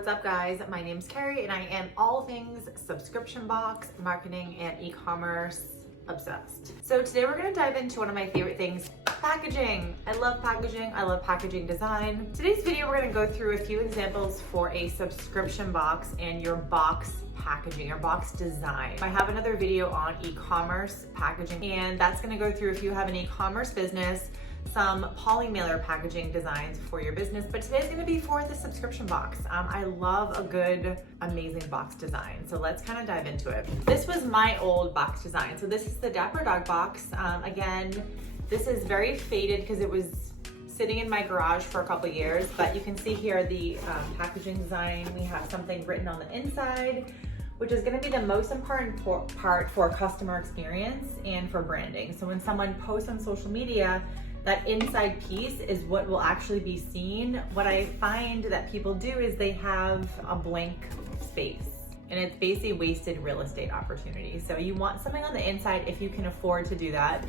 What's up guys? My name's Carrie and I am all things subscription box, marketing, and e-commerce obsessed. So today we're gonna dive into one of my favorite things, packaging. I love packaging, I love packaging design. Today's video we're gonna go through a few examples for a subscription box and your box packaging, your box design. I have another video on e-commerce packaging and that's gonna go through if you have an e-commerce business, some poly mailer packaging designs for your business, but today's gonna be for the subscription box. I love a good, amazing box design. So let's kind of dive into it. This was my old box design. So this is the Dapper Dog box. Again, this is very faded because it was sitting in my garage for a couple years, but you can see here the packaging design. We have something written on the inside, which is gonna be the most important part for customer experience and for branding. So when someone posts on social media, that inside piece is what will actually be seen. What I find that people do is they have a blank space and it's basically wasted real estate opportunity. So you want something on the inside if you can afford to do that.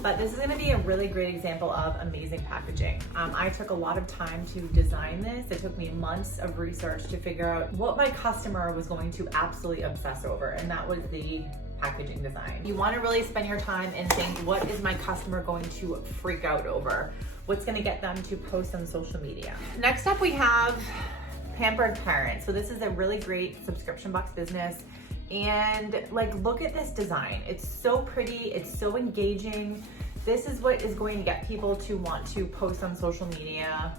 But this is gonna be a really great example of amazing packaging. I took a lot of time to design this. It took me months of research to figure out what my customer was going to absolutely obsess over, and that was the packaging design. You want to really spend your time and think, what is my customer going to freak out over? What's going to get them to post on social media? Next up we have Pampered Parents. So this is a really great subscription box business, and like, look at this design. It's so pretty, it's so engaging. This is what is going to get people to want to post on social media.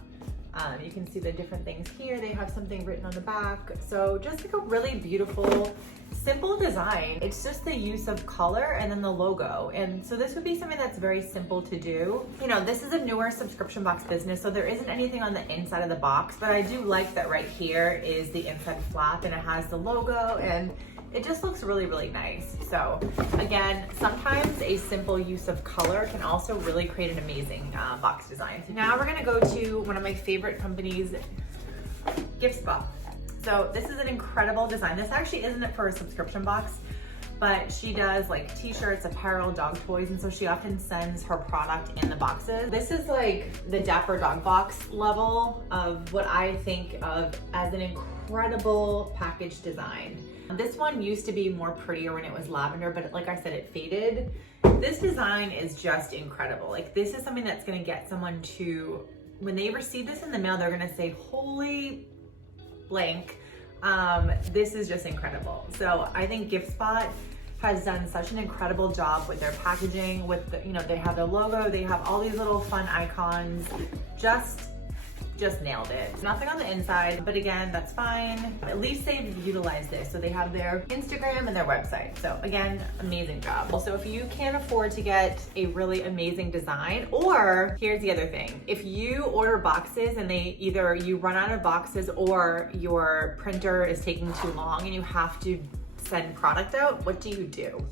You can see the different things here. They have something written on the back. So just like a really beautiful, simple design. It's just the use of color and then the logo. And so this would be something that's very simple to do. You know, this is a newer subscription box business, so there isn't anything on the inside of the box, but I do like that right here is the inside flap and it has the logo and it just looks really, really nice. So again, sometimes a simple use of color can also really create an amazing box design. Now we're gonna go to one of my favorite companies, Gift Spot. So this is an incredible design. This actually isn't for a subscription box, but she does like t-shirts, apparel, dog toys, and so she often sends her product in the boxes. This is like the Dapper Dog box level of what I think of as an incredible package design. This one used to be more prettier when it was lavender, but like I said, it faded. This design is just incredible. Like, this is something that's gonna get someone to, when they receive this in the mail, they're gonna say, holy blank, this is just incredible. So I think Gift Spot has done such an incredible job with their packaging, with the, you know, they have their logo, they have all these little fun icons, just nailed it. Nothing on the inside, but again, that's fine. At least they've utilized this. So they have their Instagram and their website. So again, amazing job. Also, if you can't afford to get a really amazing design, or here's the other thing, if you order boxes and they either you run out of boxes or your printer is taking too long and you have to send product out, what do you do?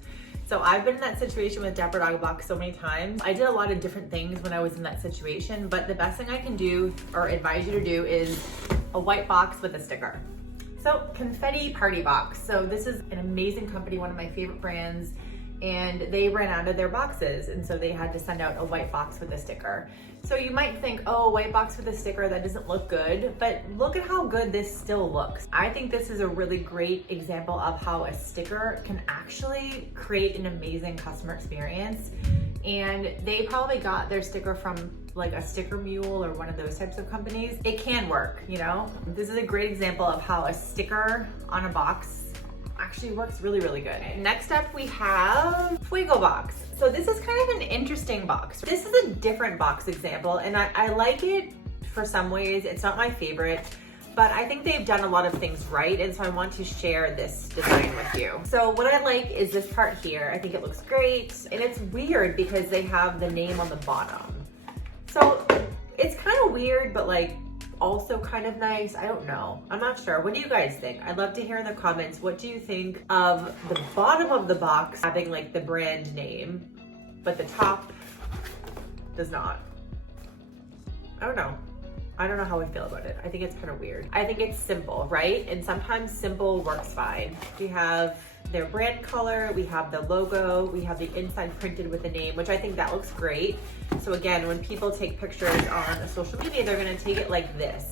So I've been in that situation with Dapper Dog box so many times. I did a lot of different things when I was in that situation, but the best thing I can do or advise you to do is a white box with a sticker. So Confetti Party Box. So this is an amazing company, one of my favorite brands, and they ran out of their boxes, and so they had to send out a white box with a sticker. So you might think, oh, white box with a sticker, that doesn't look good, but look at how good this still looks. I think this is a really great example of how a sticker can actually create an amazing customer experience. And they probably got their sticker from like a Sticker Mule or one of those types of companies. It can work, you know? This is a great example of how a sticker on a box actually works really, really good. Next up we have Fuego Box. So this is kind of an interesting box. This is a different box example, and I like it for some ways. It's not my favorite, but I think they've done a lot of things right, and so I want to share this design with you. So what I like is this part here. I think it looks great, and it's weird because they have the name on the bottom. So it's kind of weird, but like also kind of nice. I don't know. I'm not sure. What do you guys think? I'd love to hear in the comments. What do you think of the bottom of the box having like the brand name, but the top does not? I don't know. I don't know how I feel about it. I think it's kind of weird. I think it's simple, right? And sometimes simple works fine. We have their brand color, we have the logo, we have the inside printed with the name, which I think that looks great. So again, when people take pictures on social media, they're gonna take it like this.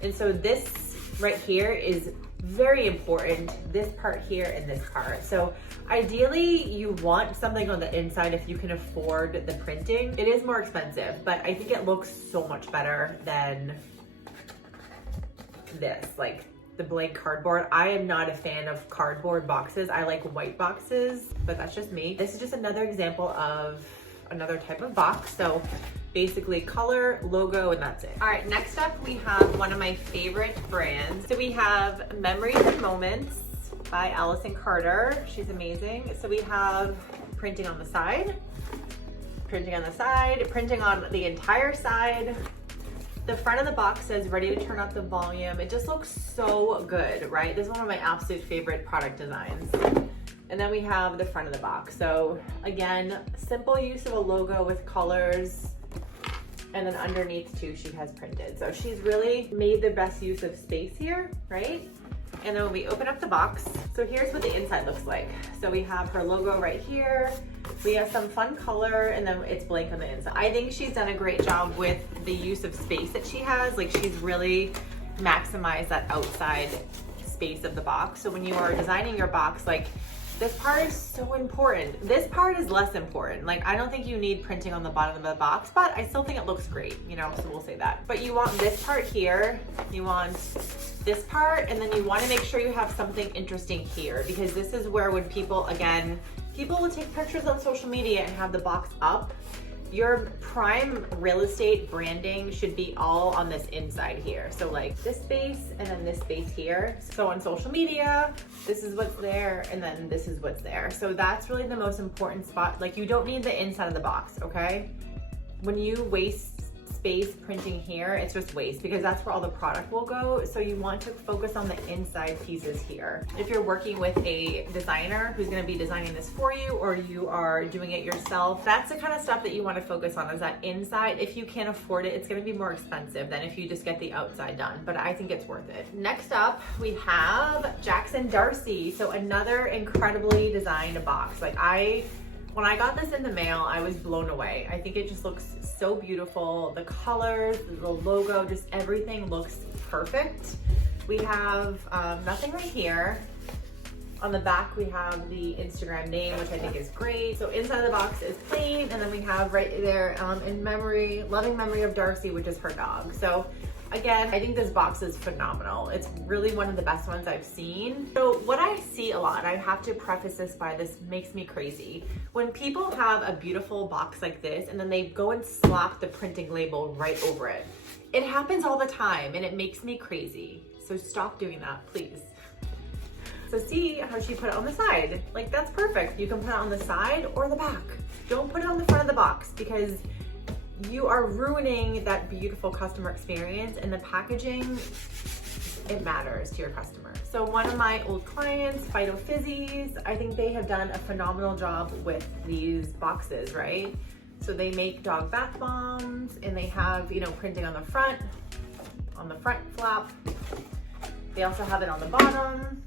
And so this right here is very important, this part here and this part. So ideally you want something on the inside if you can afford the printing. It is more expensive, but I think it looks so much better than this, like the blank cardboard. I am not a fan of cardboard boxes. I like white boxes, but that's just me. This is just another example of another type of box. So basically color, logo, and that's it. All right, next up we have one of my favorite brands. So we have Memories and Moments by Allison Carter. She's amazing. So we have printing on the side, printing on the side, printing on the entire side. The front of the box says ready to turn up the volume. It just looks so good, right? This is one of my absolute favorite product designs. And then we have the front of the box. So again, simple use of a logo with colors. And then underneath too, she has printed. So she's really made the best use of space here, right? And then when we open up the box, so here's what the inside looks like. So we have her logo right here. We have some fun color, and then it's blank on the inside. I think she's done a great job with the use of space that she has. Like, she's really maximized that outside space of the box. So when you are designing your box, like, this part is so important. This part is less important. Like, I don't think you need printing on the bottom of the box, but I still think it looks great, you know, so we'll say that. But you want this part here, you want this part, and then you want to make sure you have something interesting here, because this is where when people, again, people will take pictures on social media and have the box up. Your prime real estate branding should be all on this inside here. So like this space and then this space here. So on social media, this is what's there and then this is what's there. So that's really the most important spot. Like, you don't need the inside of the box, okay? When you waste space printing here, it's just waste, because that's where all the product will go. So you want to focus on the inside pieces here. If you're working with a designer who's going to be designing this for you, or you are doing it yourself, that's the kind of stuff that you want to focus on, is that inside. If you can't afford it, it's going to be more expensive than if you just get the outside done, but I think it's worth it. Next up, we have Jackson Darcy. So another incredibly designed box. Like, when I got this in the mail, I was blown away. I think it just looks so beautiful. The colors, the logo, just everything looks perfect. We have nothing right here. On the back, we have the Instagram name, which I think is great. So inside of the box is plain, and then we have right there, in memory, loving memory of Darcy, which is her dog. So again, I think this box is phenomenal. It's really one of the best ones I've seen. So what I see a lot, I have to preface this by, this makes me crazy. When people have a beautiful box like this and then they go and slap the printing label right over it. It happens all the time and it makes me crazy. So stop doing that, please. So see how she put it on the side. Like, that's perfect. You can put it on the side or the back. Don't put it on the front of the box, because you are ruining that beautiful customer experience, and the packaging, it matters to your customer. So one of my old clients, Phytophysies, I think they have done a phenomenal job with these boxes, right? So they make dog bath bombs, and they have, you know, printing on the front flap. They also have it on the bottom.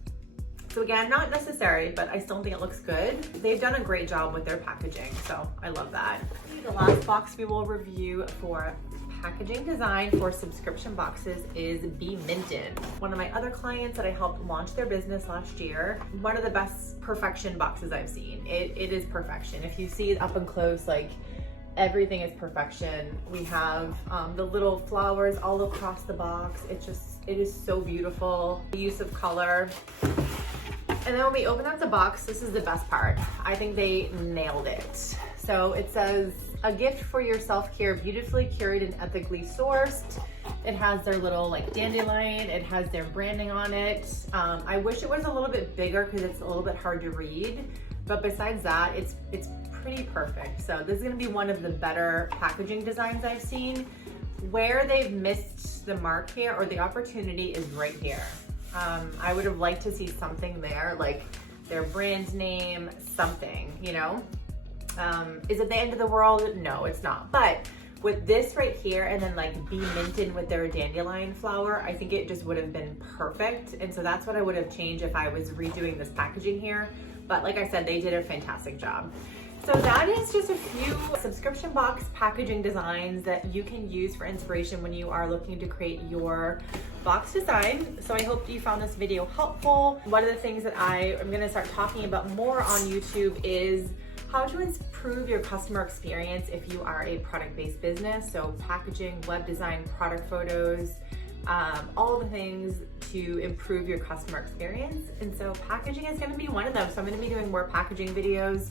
So again, not necessary, but I still think it looks good. They've done a great job with their packaging, so I love that. The last box we will review for packaging design for subscription boxes is Be Minted. One of my other clients that I helped launch their business last year, one of the best perfection boxes I've seen. It is perfection. If you see it up and close, like, everything is perfection. We have the little flowers all across the box. It is so beautiful. The use of color. And then when we open up the box, this is the best part. I think they nailed it. So it says, a gift for your self-care, beautifully curated and ethically sourced. It has their little like dandelion. It has their branding on it. I wish it was a little bit bigger because it's a little bit hard to read. But besides that, it's pretty perfect. So this is gonna be one of the better packaging designs I've seen. Where they've missed the mark here, or the opportunity, is right here. I would have liked to see something there, like their brand name, something, you know? Is it the end of the world? No, it's not. But with this right here, and then like Be Minted with their dandelion flower, I think it just would have been perfect. And so that's what I would have changed if I was redoing this packaging here. But like I said, they did a fantastic job. So that is just a few subscription box packaging designs that you can use for inspiration when you are looking to create your box design. So I hope you found this video helpful. One of the things that I am gonna start talking about more on YouTube is how to improve your customer experience if you are a product-based business. So packaging, web design, product photos, all the things to improve your customer experience. And so packaging is gonna be one of them. So I'm gonna be doing more packaging videos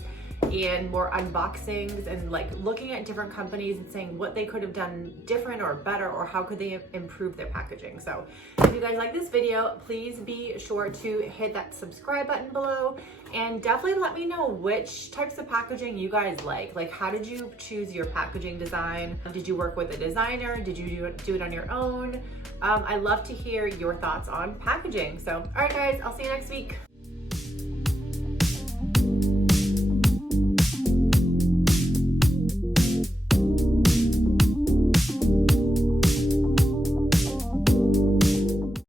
and more unboxings and like looking at different companies and saying what they could have done different or better, or how could they improve their packaging. So if you guys like this video, please be sure to hit that subscribe button below, and definitely let me know which types of packaging you guys like. Like, how did you choose your packaging design? Did you work with a designer? Did you do it on your own? I love to hear your thoughts on packaging. So, all right guys, I'll see you next week.